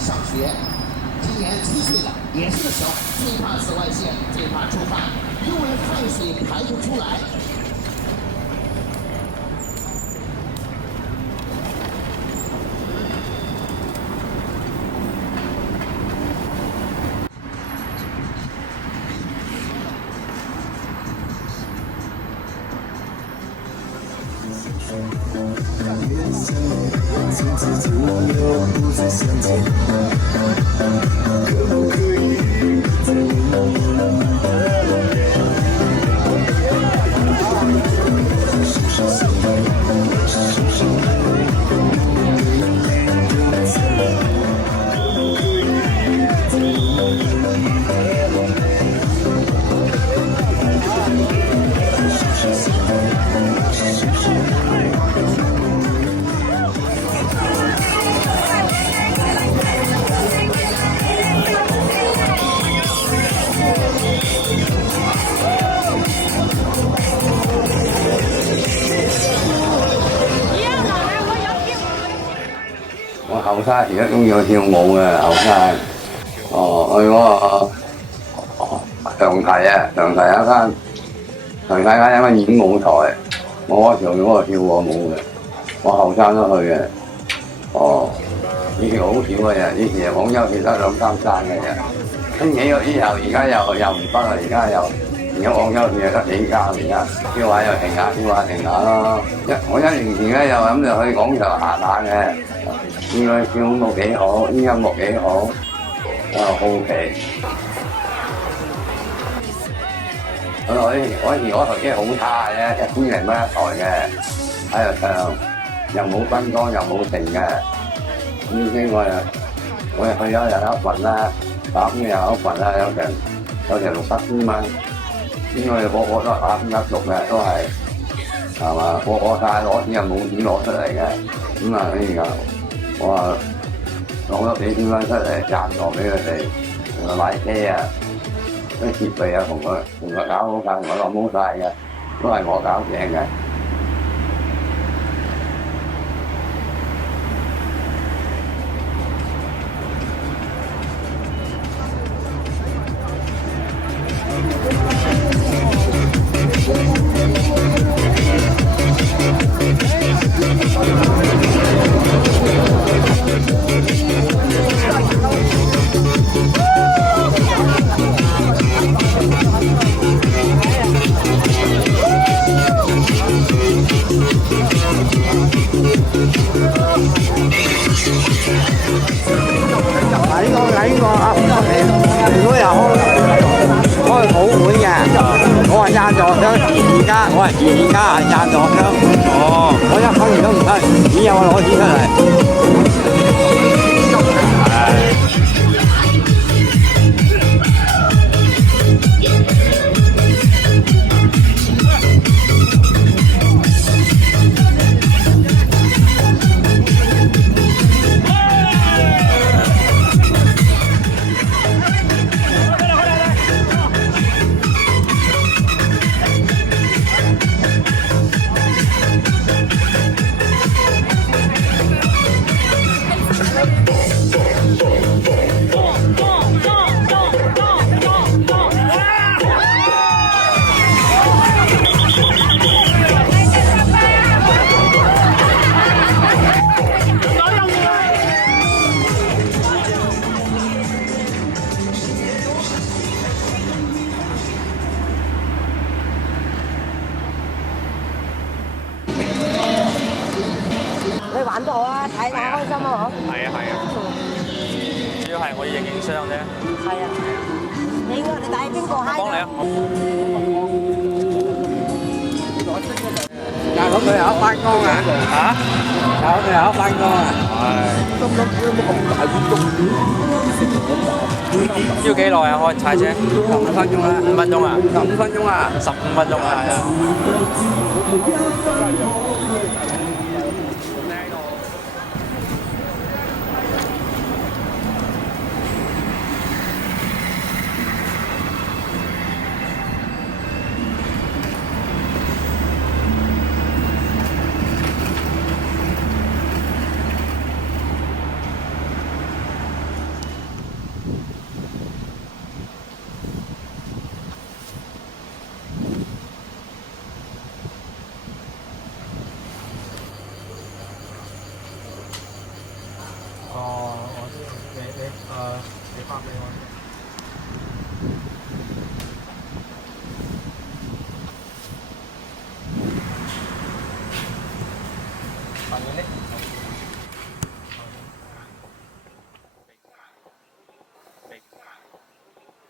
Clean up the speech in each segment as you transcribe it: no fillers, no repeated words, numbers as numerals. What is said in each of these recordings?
上学，今年7岁了，也是个小孩，最怕紫外线，最怕出汗，因为汗水排不出来。从此自由不再相见，可不可以再温暖的脸？是不是想爱？是不是爱？可不可以再温暖的脸？是不是想爱？是不是爱？我後生而家中意去跳舞嘅後生，去嗰個長堤啊，長堤有間演舞台，我嗰時候去嗰度跳過舞嘅，我後生都去嘅，以前好少嘅啫，以前廣州只得2、3間嘅啫，跟起咗之後，而家又唔得啦，而家廣州只係得幾間而家，跳下又停下，跳下停下咯。我1年前咧又諗住去廣場行下嘅。應該跳舞幾好，啲音樂幾好，我又好奇。我以前嗰台機好差嘅，1000零蚊一台嘅，喺度唱，又冇分裝又冇停嘅。咁先我又去咗又有一份啦，打邊又有一份啦，有成6、7千蚊。咁我哋個個都打邊一族嘅，都係嘛？個個晒攞錢又冇錢攞出嚟嘅，咁啊而家。我話攞咗幾千蚊出嚟贊助俾佢哋，同佢買車啊，啲設備啊，同佢搞好曬，我諗好曬嘅，都係我搞正嘅。如果有開好會嘅，我係贊助商，而家我係贊助商。我1分錢都唔出，只有我攞錢出嚟。你玩到啊，睇下開心啊！係啊，主要係我要影相啫。係啊，你帶邊個嗨？幫你啊！又咁佢又翻工啊？嚇？又翻工啊？要幾耐啊？開踩車15分鐘啦。5分鐘啊15分鐘啊？15分鐘啊？係啊。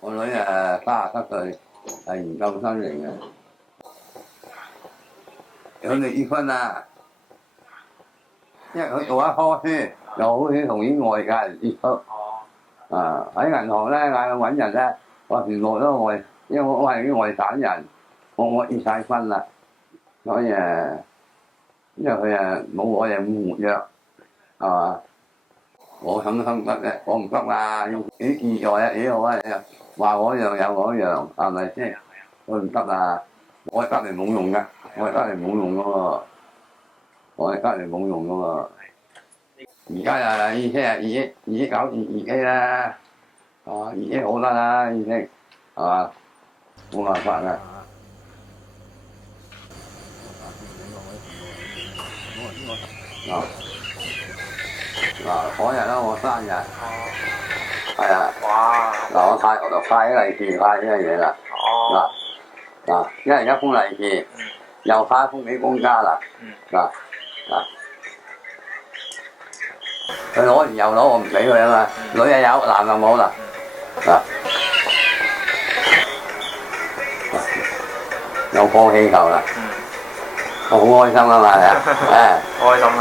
我女37歲，係研究生嚟嘅。佢哋結婚啦，因為佢做一科書，又好似同啲外界人接觸。喺銀行咧，嗌佢揾人咧，我全部都外，因為我係啲外省人，我結晒婚啦，所以因為佢冇我哋咁活躍，係嘛？我肯得嘅，我唔得啊！啲意外啊，幾好啊！你話我一樣有我一樣，係咪先？我唔得啊！我係得嚟冇用㗎，我係得嚟冇用㗎喎，我係得嚟冇用㗎喎。而家又意思二搞二 K 啦，係嘛？二 K 好得啦，已經係嘛？冇辦法㗎。嗰日啦，我生日，係啊，我派啲利是，派啲嘢啦，一人一封利是，又派一封俾公家啦，佢攞完又攞，我唔俾佢啊嘛，女又有，男就冇啦，有個氣球啦，我好開心啊嘛，開心啦！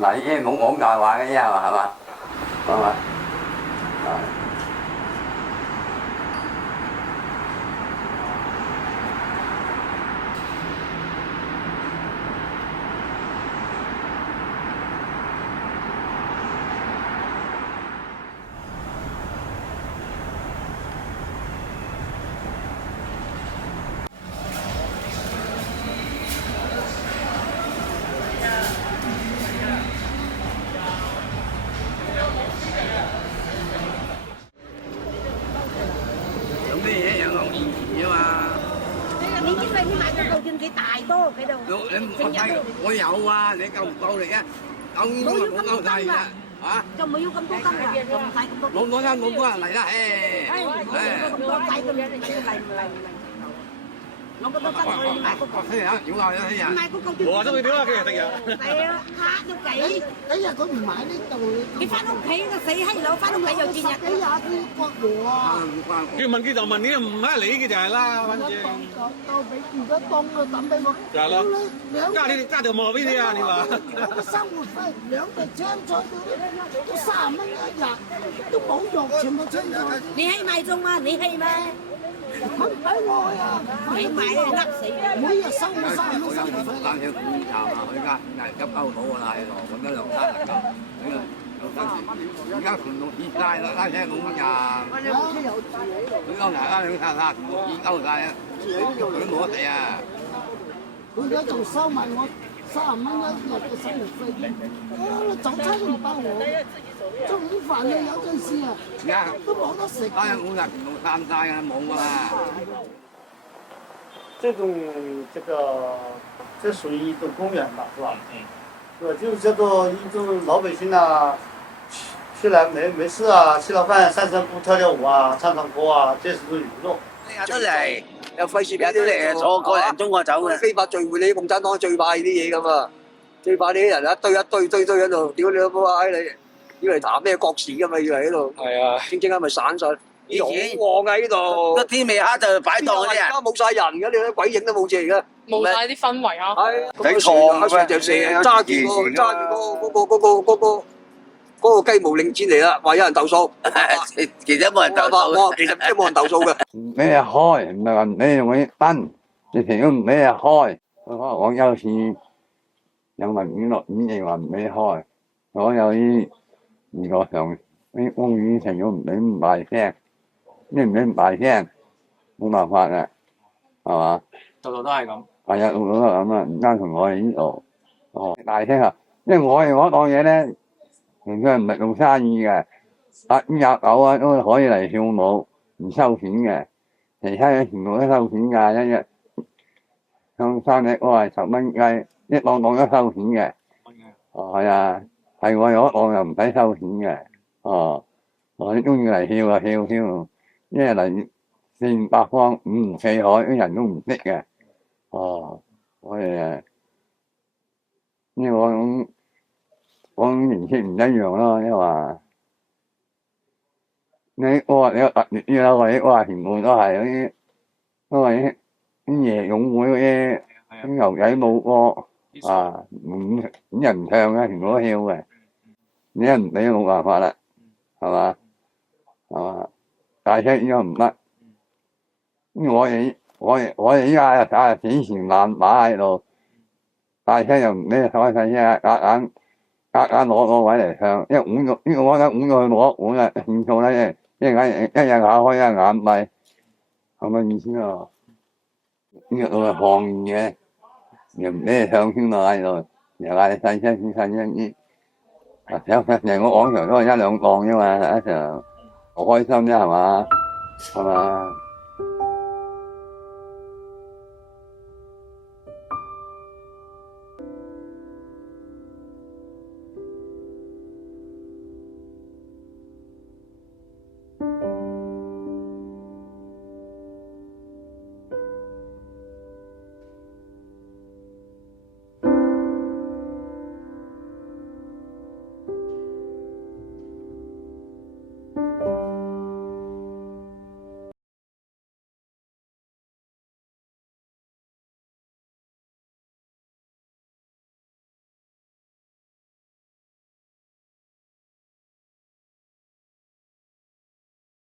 嗱，已經冇講大話嘅啫，係嘛？係嘛？你因為你買嗰嚿券幾大多喺度，我有啊，你夠唔夠嚟啊？夠呢個冇夠晒㗎，嚇！就唔係要咁多金啊，就唔使咁多。冇多人嚟啦，咁多仔咁樣嚟。我覺得真可以買嗰個。聽日屌下啦，聽日。買嗰個券。我話真係屌下，今日聽日。係啊，蝦咗幾？幾日佢唔買呢度？你翻屋企個死閪佬，翻屋企又見日。幾廿啲骨和啊！叫問佢就問你，唔係你嘅就係啦，反正。到俾而家當佢抌俾我。就係咯。加條毛俾你啊！你話。我嘅生活費兩隻青菜都30蚊一日，都冇肉，全部青菜。你係買中啊？你係咩？佢唔俾我啊！你買你笠死你！每日收我30蚊生活費。單車管站啊，佢而家急鳩到㗎啦，喺度揾得兩三人夠。而家全部跌晒啦，單車管站。佢當大家兩三下全部跌鳩晒啊！佢冇得地啊！佢而家仲收埋我30蚊一日嘅生活費，早餐都唔包我，中午飯啊有陣時啊都冇得食。單車管站全部散晒㗎，冇㗎啦。这属于一种公园吧，是吧？是吧？就是叫做一种老百姓啊，去来没事啊，吃了饭散散步、跳跳舞啊、唱唱歌啊，这是种娱樂。出嚟又費事俾啲嚟坐個零鐘就走嘅。非法聚會，你共產黨最怕呢啲嘢㗎嘛，最怕呢啲人一堆喺度，屌你老母啊！以為談咩國事㗎嘛，以為喺度。係啊。正係咪散晒？以前旺啊呢度。個天未黑就擺檔嗰啲人。而家冇晒人㗎，你睇鬼影都冇隻而家。冇晒啲氛圍啊！係。睇錯嘅就揸住嗰個雞毛領錢嚟啦，話有人投訴。其實冇人投訴。其實真冇人投訴嘅。唔俾你開，唔係話唔俾你用嗰啲燈，直情都唔俾你開。我有次有文娛樂演藝話唔俾你開，所有啲娛樂場啲公園成都唔俾咁大聲，咩唔俾咁大聲，冇辦法嘅，係嘛？度度都係咁。係啊，度度都係咁啊！唔單同我哋呢度，大聲啊！因為我哋嗰檔嘢咧，佢唔係做生意嘅，29啊都可以嚟跳舞，唔收錢嘅。其他嘢全部都收錢㗎，一日向生日我係10蚊雞，一檔檔都收錢嘅。係啊，係我嗰檔又唔使收錢嘅。哦，我哋中意嚟跳啊跳跳，因為嚟四百方五湖四海啲人都唔識嘅。哦，我哋因為我種形式唔一樣咯，因為話你我你特別啲啦，或者我全部都係嗰啲都係啲夜總會嗰啲牛仔舞歌啊，啲人唔唱嘅，全部都跳嘅，你一唔俾冇辦法啦，係嘛？係嘛？大聲依家唔得，我哋依家打幾錢爛馬喺度，大聲又唔俾開細聲，夾硬攞個位嚟唱，一揾咗呢個我覺得揾咗去攞啊，唔錯啦，一日咬開一日眼閉，係咪意思啊？呢個都係放嘅，又唔俾你唱添啊喺度，又嗌你細聲啲。成個廣場都係一兩檔啫嘛，一場好開心啫係嘛，係嘛？